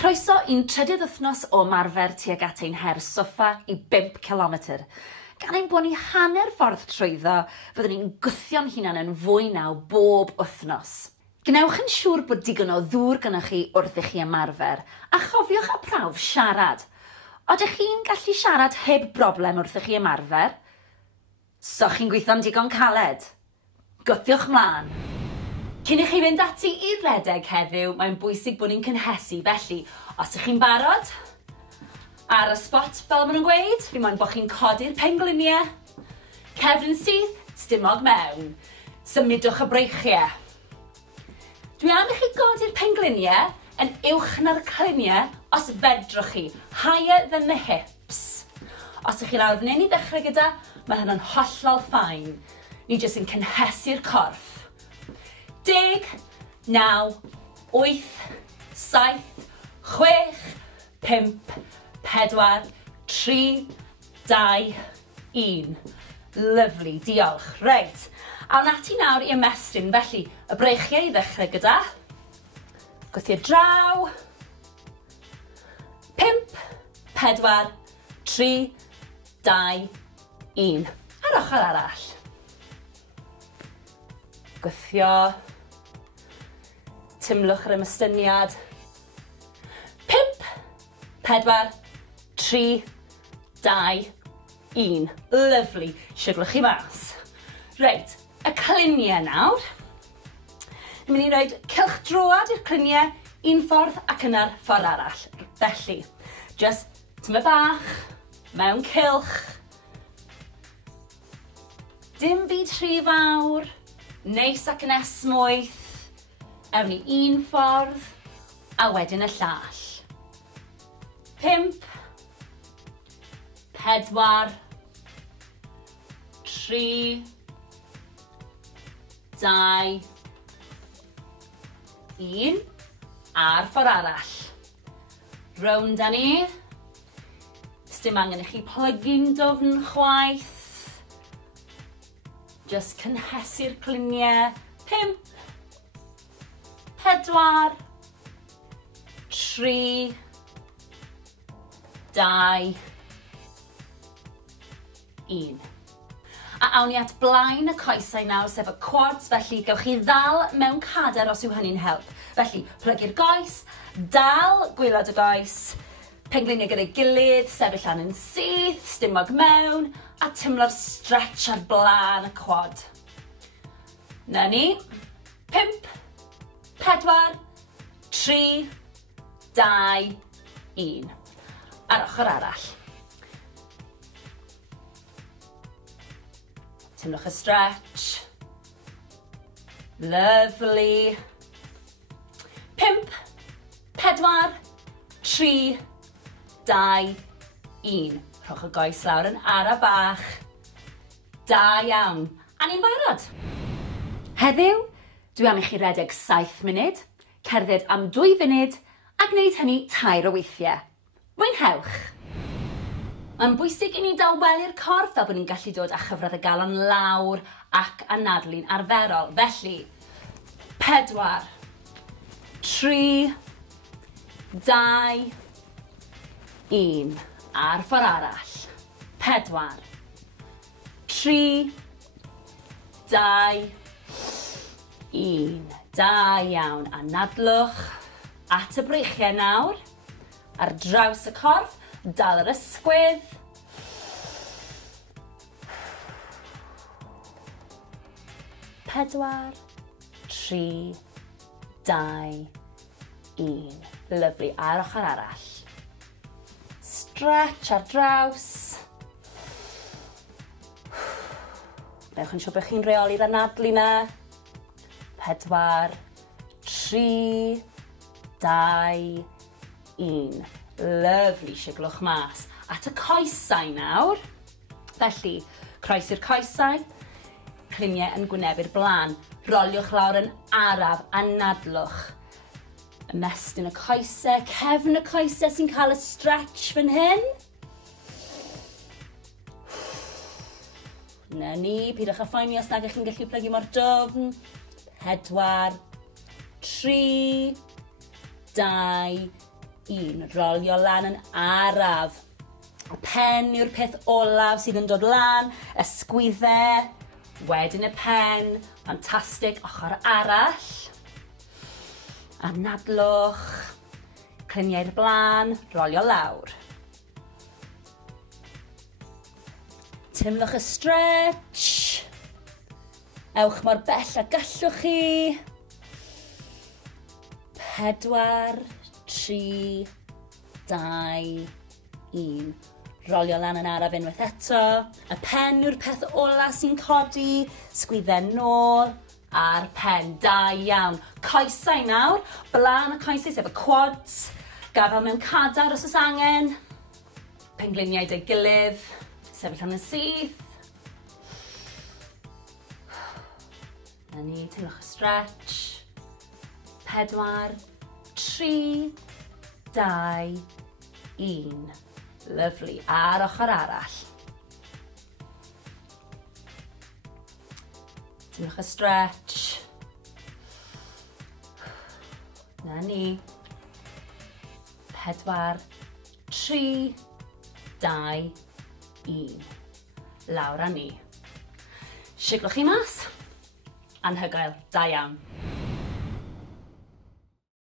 Croeso i'n trydydd wythnos o ymarfer tuag at ein her soffa i 5 km. Gan ein bod ni hanner ffordd trwyddo, fyddwn ni'n gwythio'n hunan yn fwy naw bob wythnos. Gnewch yn siŵr bod digon o ddŵr gynnwch chi wrth i chi ymarfer, a chofiwch a prawf siarad. Odych chi'n gallu siarad heb broblem wrth i chi ymarfer? So chi'n gweithio'n digon caled? Gwthiwch mlaen. Cyn i chi fynd ati i'r redeg heddiw, mae'n bwysig bod ni'n cynhesu, felly, os ych chi'n barod, ar y spot fel maen nhw'n gweud, fi moyn bod chi'n codi'r pengliniau, cefn syth, stumog mewn, symudwch y breichiau. Dwi am i chi godi'r pengliniau yn uwch na'r cliniau os fedrwch chi, higher than the hips. Os ych chi lawr fan hyn i ddechrau gyda, mae hynny'n hollol ffain. Ni jyst yn cynhesu'r corff. 10, 9, 8, 7, 6, 5, 4, 3, 2, 1. Lyfli, diolch. Reit, awn ati nawr i ymestyn, felly y breichiau i ddechrau gyda. Gwthio draw. 5, 4, 3, 2, 1. Ar ochr arall. Gwthio. Tymlwch yr ymystyniad. 5, 4, 3, 2, 1. Lyfli. Siglwch chi mas. Reit, y cliniau nawr. Ni'n mynd i roed cylchdroad i'r cliniau un ffordd ac yna'r ffordd arall. Felly, just tyma bach, mewn cylch. Dim byd rhy fawr, neis ac yn esmwyth. Ewn ni un ffordd, a wedyn y llall. 5, 4, 3, 2, 1, a'r ffordd arall. Rownd â ni. Sdim angen i chi plygu'n dofn chwaith. Just cynhesu'r cliniau. 5, 4, 3, 2, 1. A awn ni at blaen y coesau nawr, sef y quads, felly gewch chi ddal mewn cader os yw hynny'n help. Felly, plygu'r goes, dal gwylod y goes, pengliniau gyda'i gilydd, sefyll lan yn syth, stumog mewn, a tymlo'r stretch ar blaen y quad. Na ni. 5, 4, 3, 2, 1. Ar ochr arall. Tymlwch y stretch. Lovely. 5, 4, 3, 2, 1. Rhowch y goes lawr yn ara bach. Da iawn. A ni'n barod. Heddiw, dwi am i chi redeg 7 munud, cerdded am 2 funud, a gwneud hynny 3 o weithiau. Mwynhewch! Mae'n bwysig i ni daweli'r corff fel bod ni'n gallu dod â chyfradd y galon lawr ac anadlu'n arferol. Felly, 4, 3, 2, 1. A'r ffordd arall. 4, 3, 2, 1. Da iawn. Anadlwch at y breichiau nawr. Ar draws y corff. Dal yr ysgwydd. 4, 3, 2, 1. Lyfli. A'r ochr arall. Stretch ar draws. Newch yn siŵr bod chi'n reoli'r anadlu na. 4, 3, 2, 1. Lyfli, siglwch mas. At y coesau nawr. Felly, croes i'r coesau. Cliniau yn gwynebu'r blaen. Roliwch lawr yn araf, anadlwch. Ymestyn y coesau, cefn y coesau sy'n cael y stretch fan hyn. Na ni, pidwch â phoeni os nag ych chi'n gallu plygu mor dofn. 4, 3, 2, 1. Rolio lan yn araf. Y pen yw'r peth olaf sydd yn dod lan. Ysgwyddau. Wedyn y pen. Ffantastig. Ochr arall. Anadlwch. Cliniau'r blaen. Rolio lawr. Timlwch y stretch. Ewch mor bell a gallwch chi. 4, 3, 2, 1. Rolio lan yn araf unwaith eto. Y pen yw'r peth ola sy'n codi. Sgwyddau nôl a'r pen. Da iawn. Coesau nawr. Blaen y coesau sef y quads. Gafel mewn cadar os oes angen. Pengliniau dy gilydd. Sefyll am y syth. Na ni, teimlwch y stretch. 4, 3, 2, 1. Lyfli. Ar ochr arall. Teimlwch y stretch. Na ni. 4, 3, 2, 1. Lawr â ni. Siglwch chi mas. Anhygoel. Da iawn.